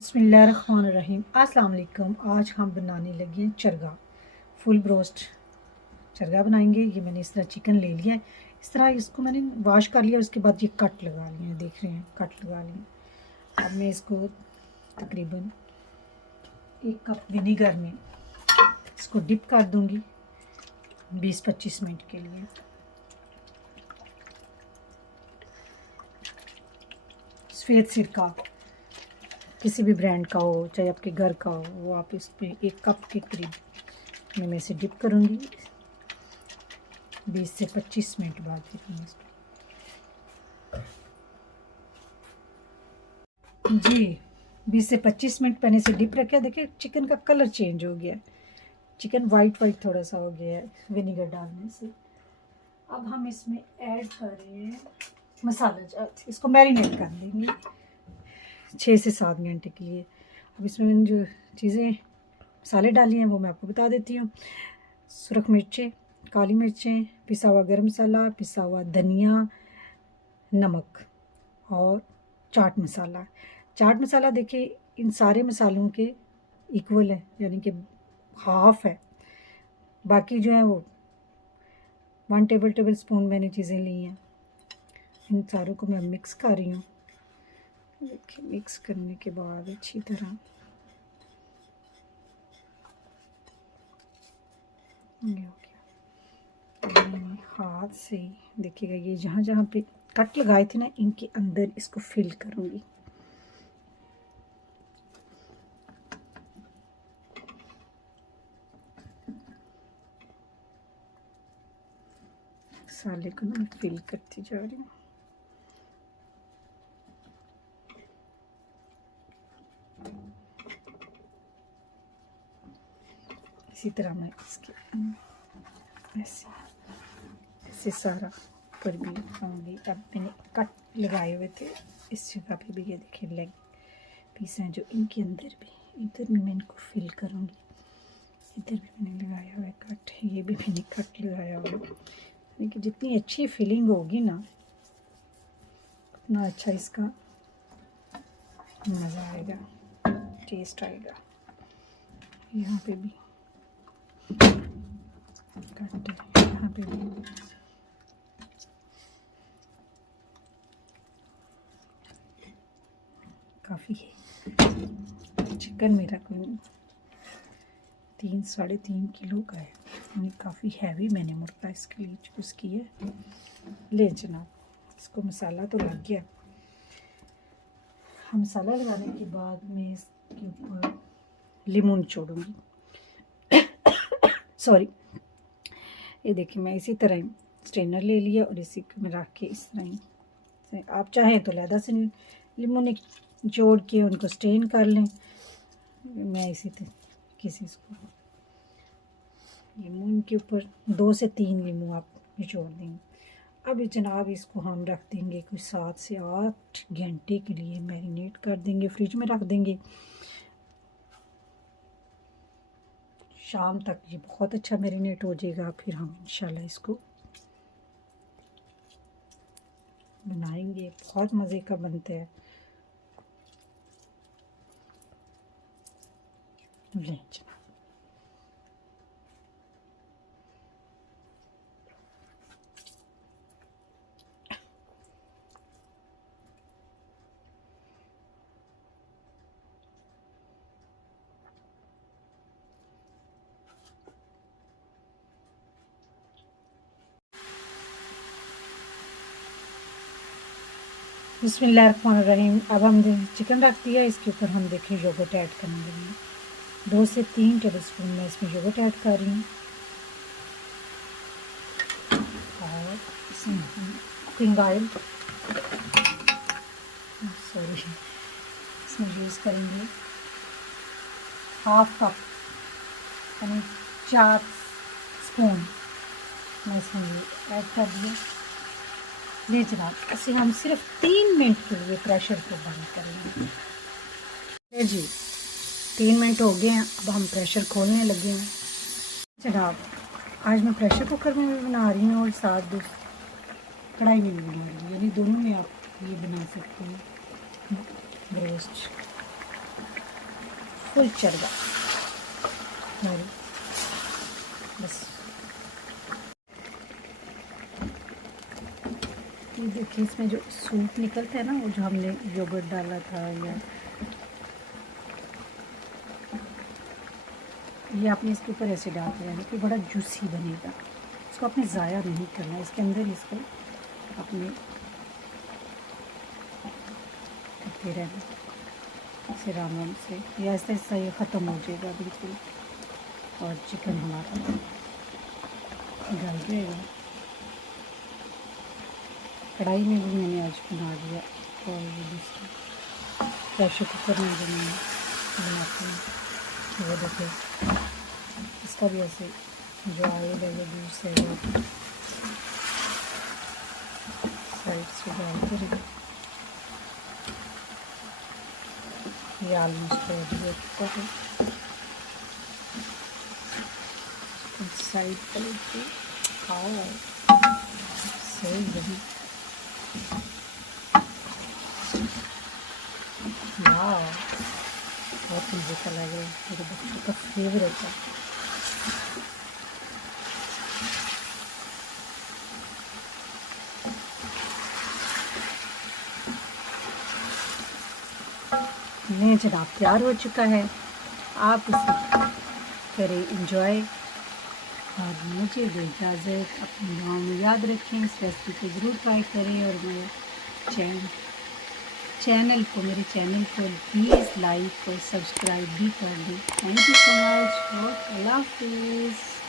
बिस्मिल्लाहिर्रहमानिर्रहीम। अस्सलाम वालेकुम। आज हम बनाने लगे हैं चरगा, फुल ब्रोस्ट चरगा बनाएंगे। ये मैंने इस तरह चिकन ले लिया है, इस तरह इसको मैंने वॉश कर लिया। उसके बाद ये कट लगा लिए हैं, देख रहे हैं कट लगा लिए। अब मैं इसको तकरीबन 1 कप विनीगर में इसको डिप कर दूंगी 20-25 मिनट के लिए। सफ़ेद सिरका किसी भी ब्रांड का हो, चाहे आपके घर का हो, वो आप इस पे 1 कप के करीब मैं इसे डिप करूँगी। 20 से 25 मिनट बाद फिर मैं इसको जी 20 से 25 मिनट पहले से डिप रखा। देखिए चिकन का कलर चेंज हो गया, चिकन वाइट वाइट थोड़ा सा हो गया है विनीगर डालने से। अब हम इसमें ऐड करें मसाला, इसको मैरिनेट कर देंगे 6 से 7 घंटे के लिए। अब इसमें मैंने जो चीज़ें मसाले डाली हैं वो मैं आपको बता देती हूँ। सुरख मिर्चें, काली मिर्चें, पिसा हुआ गरम मसाला, पिसा हुआ धनिया, नमक और चाट मसाला। चाट मसाला देखिए इन सारे मसालों के इक्वल है, यानी कि हाफ है। बाकी जो है वो 1 टेबल स्पून मैंने चीज़ें ली हैं। इन सारों को मैं मिक्स कर रही हूँ। देखिए मिक्स करने के बाद अच्छी तरह ये हो गया। हाथ से देखिएगा, ये जहाँ जहाँ पे कट लगाए थे ना, इनके अंदर इसको फिल करूँगी। मसाले को मैं फिल करती जा रही हूँ। इसी तरह मैं इसके ऐसे ऐसे सारा पर भी लगाऊंगी। अब मैंने कट लगाए हुए थे इस जगह पे भी, ये देखिए लेग पीस हैं जो इनके अंदर भी, इधर भी मैं इनको फिल करूँगी। इधर भी मैंने लगाया हुआ है कट, ये भी मैंने कट लगाया हुआ है। यानी कि जितनी अच्छी फिलिंग होगी ना, उतना अच्छा इसका मज़ा आएगा, टेस्ट आएगा। यहाँ पे भी कट है, यहाँ पे भी। काफ़ी है चिकन, मेरा कोई 3-3.5 किलो का है, यानी काफ़ी हैवी मैंने मुर्गा इसके लिए चूज़ किया है। ले जनाब, इसको मसाला तो लग गया। हम मसाला लगाने के बाद मैं इसके ऊपर लीमू निचोड़ूँगी। सॉरी, ये देखिए मैं इसी तरह ही स्ट्रेनर ले लिया और इसी को मैं रख के इस तरह ही, आप चाहें तो लहदा से लीमू निचोड़ के उनको स्ट्रेन कर लें। मैं इसी तरह किसी को लीमू इनके ऊपर 2 से 3 लीमू आप निचोड़ देंगे। अब जनाब इसको हम रख देंगे कुछ 7 से 8 घंटे के लिए, मैरिनेट कर देंगे, फ्रिज में रख देंगे। शाम तक ये बहुत अच्छा मैरिनेट हो जाएगा। फिर हम इंशाल्लाह इसको बनाएंगे, बहुत मज़े का बनता है। ले बिस्मिल्लाहिर्रहमानिर्रहीम। अब हम चिकन रख दिया, इसके ऊपर हम देखें योगर्ट ऐड करेंगे। 2 से 3 टेबल स्पून मैं इसमें योगर्ट ऐड कर रही हूँ और इसमें हम कुकिंग ऑयल इसमें यूज़ करेंगे 1/2 कप, यानी 4 स्पून मैं इसमें ऐड कर दिया। ले जनाब, इसे हम सिर्फ 3 मिनट के लिए प्रेशर को बंद करेंगे। जी 3 मिनट हो गए हैं, अब हम प्रेशर खोलने लगे हैं। जनाब, आज मैं प्रेशर कुकर में भी बना रही हूँ और साथ कढ़ाई में भी बना रही हूँ, यानी दोनों में आप ये बना सकते हैं ब्रोस्ट। फुल चढ़ गया हमारी। बस ये देखिए इसमें जो सूप निकलता है ना, वो जो हमने योगर्ट डाला था, या ये आपने इसके ऊपर ऐसे डाल दिया है कि बड़ा जूसी बनेगा। इसको आपने ज़ाया नहीं करना, इसके अंदर इसको अपने करते रहना इसे राम से, या ऐसा ऐसा ये ख़त्म हो जाएगा बिल्कुल। और चिकन हमारा गल जाएगा। कढ़ाई में भी मैंने आज बना दिया, और ये दूसरा प्रेशर कुकर में बनाते हैं। वो देखिए इसका भी ऐसे जो ऑयल है वो दूर से साइड से डालते रहे। ये ऑलमोस्ट रेडी हो चुका है। साइड पर खाओ सही बनी। वाह बहुत मज़े का लग रहा है, मेरे बच्चों का फेवरेट है। मैं जनाब तैयार हो चुका है, आप इसे करें इंजॉय और मुझे दो इजाज़त। अपनी दुआओं में याद रखें, इस रेसिपी को ज़रूर ट्राई करें, और मेरे चैनल को प्लीज़ लाइक और सब्सक्राइब भी कर दें। Thank you so much. अल्लाह हाफिज़।